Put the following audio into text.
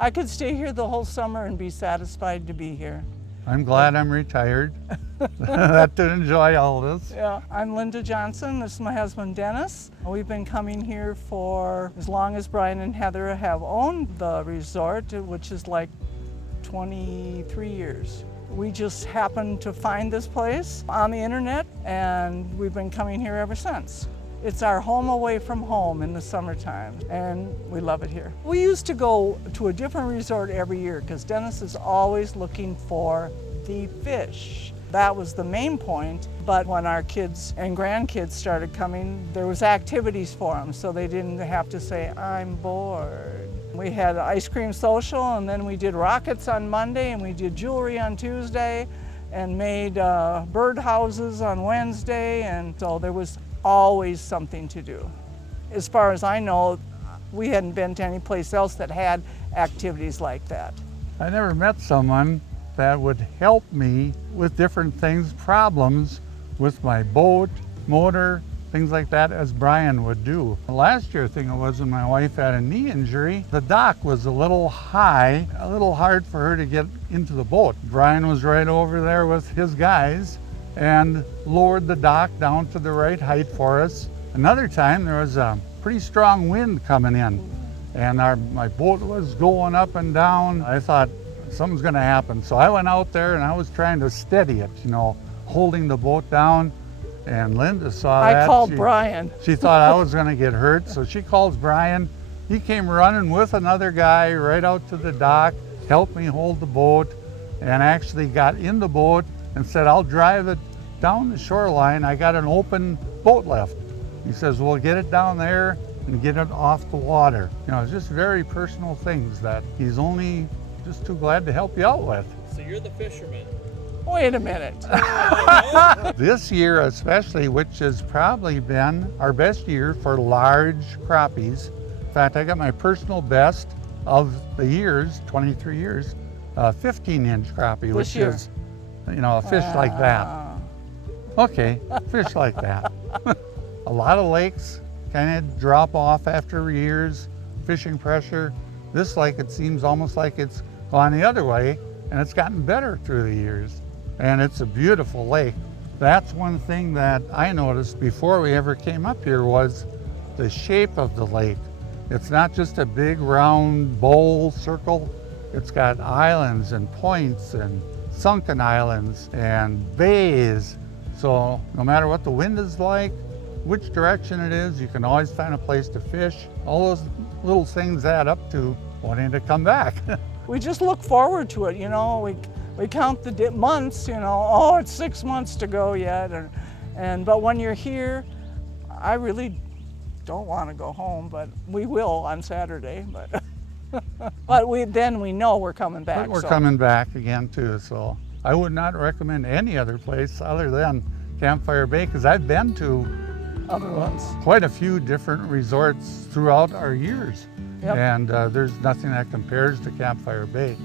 I could stay here the whole summer and be satisfied to be here. I'm glad I'm retired. That to enjoy all this. Yeah, I'm Linda Johnson. This is my husband, Dennis. We've been coming here for as long as Brian and Heather have owned the resort, which is like 23 years. We just happened to find this place on the internet, and we've been coming here ever since. It's our home away from home in the summertime, and we love it here. We used to go to a different resort every year because Dennis is always looking for the fish. That was the main point, but when our kids and grandkids started coming, there was activities for them, so they didn't have to say, I'm bored. We had an ice cream social, and then we did rockets on Monday, and we did jewelry on Tuesday, and made bird houses on Wednesday, and so there was always something to do. As far as I know, we hadn't been to any place else that had activities like that. I never met someone that would help me with different things, problems with my boat, motor, things like that, as Brian would do. The last year thing it was when my wife had a knee injury, the dock was a little high, a little hard for her to get into the boat. Brian was right over there with his guys and lowered the dock down to the right height for us. Another time there was a pretty strong wind coming in, and my boat was going up and down. I thought something's gonna happen. So I went out there and I was trying to steady it, holding the boat down, and Linda saw that. I called Brian. She thought I was gonna get hurt, so she calls Brian. He came running with another guy right out to the dock, helped me hold the boat, and actually got in the boat and said, I'll drive it down the shoreline. I got an open boat left. He says, we'll get it down there and get it off the water. It's just very personal things that he's only just too glad to help you out with. So you're the fisherman. Wait a minute. This year especially, which has probably been our best year for large crappies. In fact, I got my personal best of the years, 23 years, 15-inch crappie, which is, a fish like that. Okay, fish like that. A lot of lakes kind of drop off after years, fishing pressure. This lake, it seems almost like it's gone the other way, and it's gotten better through the years. And it's a beautiful lake. That's one thing that I noticed before we ever came up here was the shape of the lake. It's not just a big round bowl circle. It's got islands and points and sunken islands and bays. So no matter what the wind is like, which direction it is, you can always find a place to fish. All those little things add up to wanting to come back. We just look forward to it, we count the months, oh, it's 6 months to go yet. But when you're here, I really don't want to go home, but we will on Saturday. But then we know we're coming back. But we're coming back again too, so I would not recommend any other place other than Campfire Bay, because I've been to other ones. Quite a few different resorts throughout our years. Yep. And there's nothing that compares to Campfire Bay.